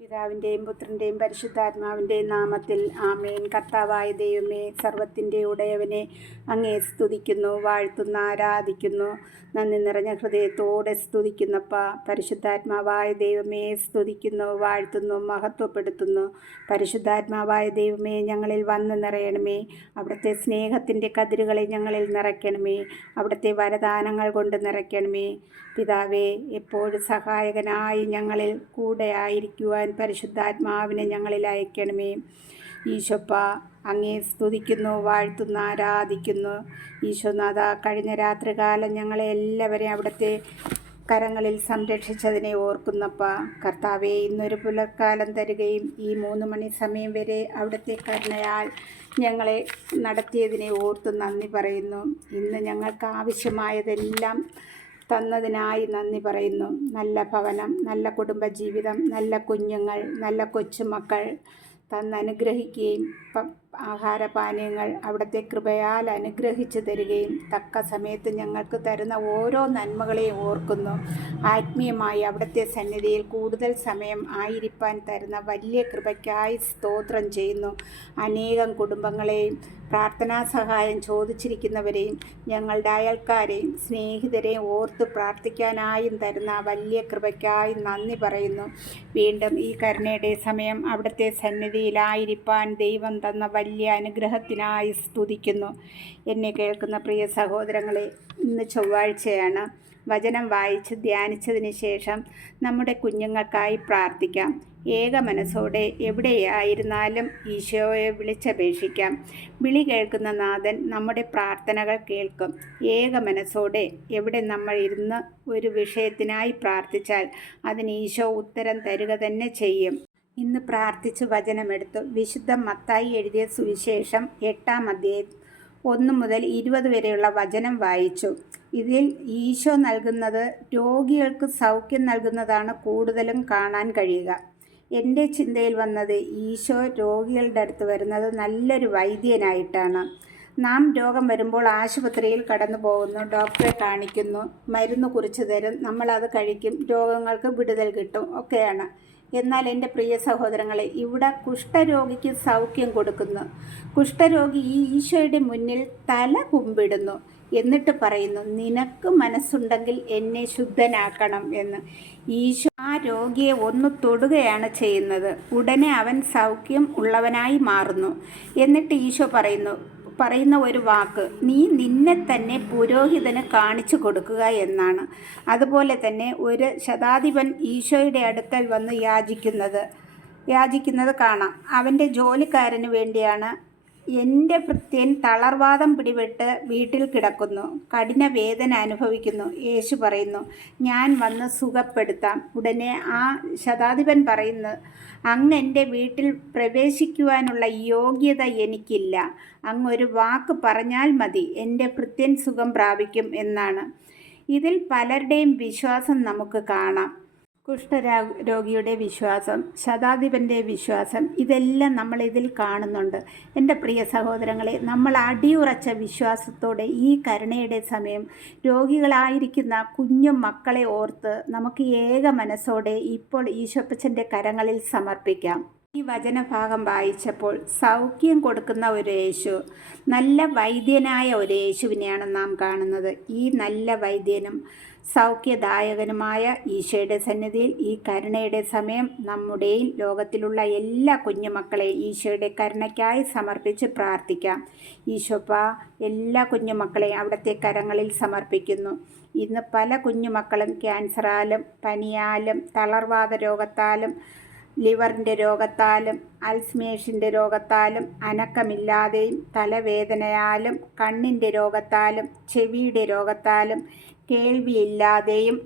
പിതാവിൻ്റെയും പുത്രൻ്റെയും പരിശുദ്ധാത്മാവിൻ്റെയും നാമത്തിൽ ആമേൻ. കർത്താവായ ദൈവമേ, സർവത്തിൻ്റെ ഉടയവനെ, അങ്ങേ സ്തുതിക്കുന്നു, വാഴ്ത്തുന്നു, ആരാധിക്കുന്നു. നന്ദി നിറഞ്ഞ ഹൃദയത്തോടെ സ്തുതിക്കുന്നപ്പ. പരിശുദ്ധാത്മാവായ ദൈവമേ, സ്തുതിക്കുന്നു, വാഴ്ത്തുന്നു, മഹത്വപ്പെടുത്തുന്നു. പരിശുദ്ധാത്മാവായ ദൈവമേ, ഞങ്ങളിൽ വന്ന് നിറയണമേ. അവിടുത്തെ സ്നേഹത്തിൻ്റെ കതിരുകളെ ഞങ്ങളിൽ നിറയ്ക്കണമേ. അവിടുത്തെ വരദാനങ്ങൾ കൊണ്ട് നിറയ്ക്കണമേ. പിതാവേ, എപ്പോഴും സഹായകനായി ഞങ്ങളിൽ കൂടെ ആയിരിക്കുവാൻ പരിശുദ്ധാത്മാവിനെ ഞങ്ങളിൽ അയക്കണമേ. ഈശോപ്പ, അങ്ങേ സ്തുതിക്കുന്നു, വാഴ്ത്തുന്നു, ആരാധിക്കുന്നു. ഈശോനാഥ, കഴിഞ്ഞ രാത്രികാലം ഞങ്ങളെ എല്ലാവരെയും അവിടുത്തെ കരങ്ങളിൽ സംരക്ഷിച്ചതിനെ ഓർക്കുന്നപ്പ. കർത്താവെ, ഇന്നൊരു പുലർക്കാലം തരികയും ഈ 3 മണി സമയം വരെ അവിടുത്തെ കരുണയാൽ ഞങ്ങളെ നടത്തിയതിനെ ഓർത്ത് നന്ദി പറയുന്നു. ഇന്ന് ഞങ്ങൾക്ക് ആവശ്യമായതെല്ലാം തന്നതിനായി നന്ദി പറയുന്നു. നല്ല ഭവനം, നല്ല കുടുംബജീവിതം, നല്ല കുഞ്ഞുങ്ങൾ, നല്ല കൊച്ചുമക്കൾ തന്നനുഗ്രഹിക്കുകയും ആഹാരപാനീയങ്ങൾ അവിടുത്തെ കൃപയാൽ അനുഗ്രഹിച്ചു തരികയും തക്ക സമയത്ത് ഞങ്ങൾക്ക് തരുന്ന ഓരോ നന്മകളെയും ഓർക്കുന്നു. ആത്മീയമായി അവിടുത്തെ സന്നിധിയിൽ കൂടുതൽ സമയം ആയിരിക്കാൻ തരുന്ന വലിയ കൃപയ്ക്കായി സ്തോത്രം ചെയ്യുന്നു. അനേകം കുടുംബങ്ങളെയും പ്രാർത്ഥനാ സഹായം ചോദിച്ചിരിക്കുന്നവരെയും ഞങ്ങളുടെ അയൽക്കാരെയും സ്നേഹിതരെയും ഓർത്ത് പ്രാർത്ഥിക്കാനായും തരുന്ന വലിയ കൃപയ്ക്കായി നന്ദി പറയുന്നു. വീണ്ടും ഈ കരുണയുടെ സമയം അവിടുത്തെ സന്നിധിയിലായിരിക്കാൻ ദൈവം തന്ന വലിയ അനുഗ്രഹത്തിനായി സ്തുതിക്കുന്നു. എന്നെ കേൾക്കുന്ന പ്രിയ സഹോദരങ്ങളെ, ഇന്ന് ചൊവ്വാഴ്ചയാണ്. വചനം വായിച്ച് ധ്യാനിച്ചതിന് ശേഷം നമ്മുടെ കുഞ്ഞുങ്ങൾക്കായി പ്രാർത്ഥിക്കാം. ഏക മനസ്സോടെ എവിടെയായിരുന്നാലും ഈശോയെ വിളിച്ചപേക്ഷിക്കാം. വിളി കേൾക്കുന്ന നാഥൻ നമ്മുടെ പ്രാർത്ഥനകൾ കേൾക്കും. ഏക മനസ്സോടെ എവിടെ നമ്മൾ ഇരുന്ന് ഒരു വിഷയത്തിനായി പ്രാർത്ഥിച്ചാൽ അതിന് ഈശോ ഉത്തരം തരിക തന്നെ ചെയ്യും. ഇന്ന് പ്രാർത്ഥിച്ച് വചനമെടുത്തു. വിശുദ്ധ മത്തായി എഴുതിയ സുവിശേഷം 8-ാം അധ്യായം 1 മുതൽ 20 വരെയുള്ള വചനം വായിച്ചു. ഇതിൽ ഈശോ നൽകുന്നത് രോഗികൾക്ക് സൗഖ്യം നൽകുന്നതാണ് കൂടുതലും കാണാൻ കഴിയുക. എൻ്റെ ചിന്തയിൽ വന്നത് ഈശോ രോഗികളുടെ അടുത്ത് വരുന്നത് നല്ലൊരു വൈദ്യനായിട്ടാണ്. നാം രോഗം വരുമ്പോൾ ആശുപത്രിയിൽ കടന്നു പോകുന്നു, ഡോക്ടറെ കാണിക്കുന്നു, മരുന്ന് കുറിച്ച് തരും, നമ്മളത് കഴിക്കും, രോഗങ്ങൾക്ക് വിടുതൽ കിട്ടും ഒക്കെയാണ്. എന്നാൽ എൻ്റെ പ്രിയ സഹോദരങ്ങളെ, ഇവിടെ കുഷ്ഠരോഗിക്ക് സൗഖ്യം കൊടുക്കുന്നു. കുഷ്ഠരോഗി ഈ ഈശോയുടെ മുന്നിൽ തല കുമ്പിടുന്നു. എന്നിട്ട് പറയുന്നു, നിനക്ക് മനസ്സുണ്ടെങ്കിൽ എന്നെ ശുദ്ധനാക്കണം എന്ന്. ഈശോ ആ രോഗിയെ ഒന്ന് തൊടുകയാണ് ചെയ്യുന്നത്. ഉടനെ അവൻ സൗഖ്യം ഉള്ളവനായി മാറുന്നു. എന്നിട്ട് ഈശോ പറയുന്ന ഒരു വാക്ക്, നീ നിന്നെ തന്നെ പുരോഹിതന് കാണിച്ചു കൊടുക്കുക എന്നാണ്. അതുപോലെ തന്നെ ഒരു ശതാധിപൻ ഈശോയുടെ അടുക്കൽ വന്ന് യാചിക്കുന്നത് കാണാം. അവൻ്റെ ജോലിക്കാരന് വേണ്ടിയാണ്. എൻ്റെ ഭൃത്യൻ തളർവാദം പിടിപെട്ട് വീട്ടിൽ കിടക്കുന്നു, കഠിന വേദന അനുഭവിക്കുന്നു. യേശു പറയുന്നു, ഞാൻ വന്ന് സുഖപ്പെടുത്താം. ഉടനെ ആ ശതാധിപൻ പറയുന്നു, അങ്ങ് എൻ്റെ വീട്ടിൽ പ്രവേശിക്കുവാനുള്ള യോഗ്യത എനിക്കില്ല. അങ്ങൊരു വാക്ക് പറഞ്ഞാൽ മതി, എൻ്റെ ഭൃത്യൻ സുഖം പ്രാപിക്കും എന്നാണ്. ഇതിൽ പലരുടെയും വിശ്വാസം നമുക്ക് കാണാം. കുഷ്ഠരോഗിയുടെ വിശ്വാസം, ശതാധിപൻ്റെ വിശ്വാസം, ഇതെല്ലാം നമ്മൾ ഇതിൽ കാണുന്നുണ്ട്. എൻ്റെ പ്രിയ സഹോദരങ്ങളെ, നമ്മൾ അടിയുറച്ച വിശ്വാസത്തോടെ ഈ കരുണയുടെ സമയം രോഗികളായിരിക്കുന്ന കുഞ്ഞു മക്കളെ ഓർത്ത് നമുക്ക് ഏക മനസ്സോടെ ഇപ്പോൾ ഈശോപ്പച്ചൻ്റെ കരങ്ങളിൽ സമർപ്പിക്കാം. ഈ വചനഭാഗം വായിച്ചപ്പോൾ സൗഖ്യം കൊടുക്കുന്ന ഒരു യേശു, നല്ല വൈദ്യനായ ഒരു യേശുവിനെയാണ് നാം കാണുന്നത്. ഈ നല്ല വൈദ്യനും സൗഖ്യദായകനുമായ ഈശോയുടെ സന്നിധിയിൽ ഈ കരുണയുടെ സമയം നമ്മുടെയും ലോകത്തിലുള്ള എല്ലാ കുഞ്ഞുമക്കളെയും ഈശോയുടെ കരുണയ്ക്കായി സമർപ്പിച്ച് പ്രാർത്ഥിക്കാം. ഈശോപ്പ, എല്ലാ കുഞ്ഞുമക്കളെയും അവിടുത്തെ കരങ്ങളിൽ സമർപ്പിക്കുന്നു. ഇന്ന് പല കുഞ്ഞുമക്കളും ക്യാൻസറാലും പനിയാലും തളർവാദ രോഗത്താലും ലിവറിൻ്റെ രോഗത്താലും അൽസ്മേഴ്സിൻ്റെ രോഗത്താലും അനക്കമില്ലാതെയും തലവേദനയാലും കണ്ണിൻ്റെ രോഗത്താലും ചെവിയുടെ രോഗത്താലും കേൾവിയില്ലാതെയും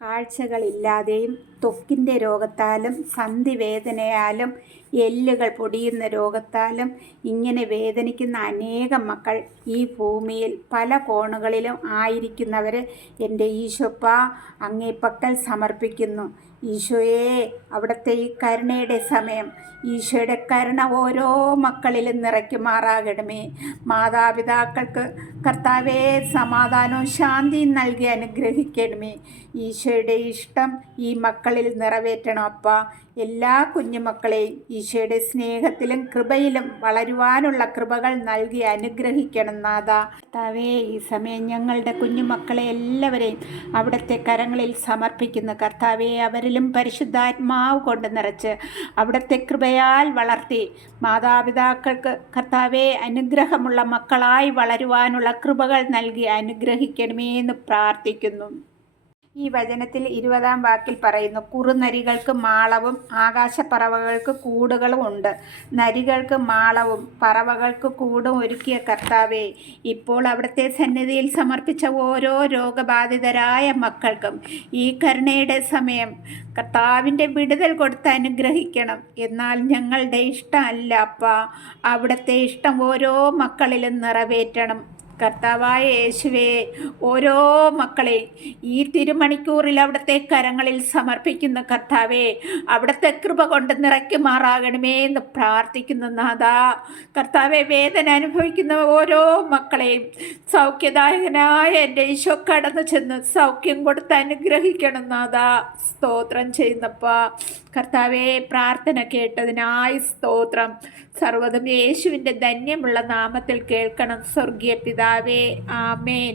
കാഴ്ചകളില്ലാതെയും ത്വക്കിൻ്റെ രോഗത്താലും സന്ധിവേദനയാലും എല്ലുകൾ പൊടിയുന്ന രോഗത്താലും ഇങ്ങനെ വേദനിക്കുന്ന അനേകം മക്കൾ ഈ ഭൂമിയിൽ പല കോണുകളിലും ആയിരിക്കുന്നവരെ എൻ്റെ ഈശോപ്പ അങ്ങേ പക്കൽ സമർപ്പിക്കുന്നു. ഈശോയെ, അവിടുത്തെ ഈ കരുണയുടെ സമയം ഈശോയുടെ കരുണ ഓരോ മക്കളിലും നിറയ്ക്കുമാറാകണമേ. മാതാപിതാക്കൾക്ക് കർത്താവേ സമാധാനവും ശാന്തിയും നൽകി അനുഗ്രഹിക്കണമേ. ഈശോയുടെ ഇഷ്ടം ഈ മക്കളിൽ നിറവേറ്റണം അപ്പ. എല്ലാ കുഞ്ഞുമക്കളെയും ഈശോയുടെ സ്നേഹത്തിലും കൃപയിലും വളരുവാനുള്ള കൃപകൾ നൽകി അനുഗ്രഹിക്കണം നാഥ. കർത്താവേ, ഈ സമയം ഞങ്ങളുടെ കുഞ്ഞുമക്കളെ എല്ലാവരെയും അവിടുത്തെ കരങ്ങളിൽ സമർപ്പിക്കുന്നു കർത്താവേ. അവരിലും പരിശുദ്ധാത്മാവ് കൊണ്ട് നിറച്ച് അവിടുത്തെ കൃപയാൽ വളർത്തി മാതാപിതാക്കൾക്ക് കർത്താവേ അനുഗ്രഹമുള്ള മക്കളായി വളരുവാനുള്ള കൃപകൾ നൽകി അനുഗ്രഹിക്കണമേ എന്ന് പ്രാർത്ഥിക്കുന്നു. ഈ വചനത്തിൽ 20-ാം വാക്കിൽ പറയുന്നു, കുറുനരികൾക്ക് മാളവും ആകാശപ്പറവകൾക്ക് കൂടുകളും ഉണ്ട്. നരികൾക്ക് മാളവും പറവകൾക്ക് കൂടും ഒരുക്കിയ കർത്താവേ, ഇപ്പോൾ അവിടുത്തെ സന്നിധിയിൽ സമർപ്പിച്ച ഓരോ രോഗബാധിതരായ മക്കൾക്കും ഈ കരുണയുടെ സമയം കർത്താവിൻ്റെ വിടുതൽ കൊടുത്ത് അനുഗ്രഹിക്കണം. എന്നാൽ ഞങ്ങളുടെ ഇഷ്ടമല്ല അപ്പാ, അവിടുത്തെ ഇഷ്ടം ഓരോ മക്കളിലും നിറവേറ്റണം. കർത്താവായ യേശുവേ, ഓരോ മക്കളെ ഈ തിരുമണിക്കൂറിൽ അവിടുത്തെ കരങ്ങളിൽ സമർപ്പിക്കുന്ന കർത്താവേ, അവിടുത്തെ കൃപ കൊണ്ട് നിറയ്ക്കുമാറാകണമേ എന്ന് പ്രാർത്ഥിക്കുന്നു നാഥാ. കർത്താവെ, വേദന അനുഭവിക്കുന്ന ഓരോ മക്കളെയും സൗഖ്യദായകനായ എൻ്റെ ഈശോ കടന്നു ചെന്ന് സൗഖ്യം കൊടുത്ത് അനുഗ്രഹിക്കണം നാഥാ. സ്തോത്രം ചെയ്യുന്നപ്പാ. കർത്താവെ, പ്രാർത്ഥന കേട്ടതിനായി സ്തോത്രം. സർവ്വതും യേശുവിൻ്റെ ധന്യമുള്ള നാമത്തിൽ കേൾക്കണം സ്വർഗീയ പിതാവേ. ആമേൻ.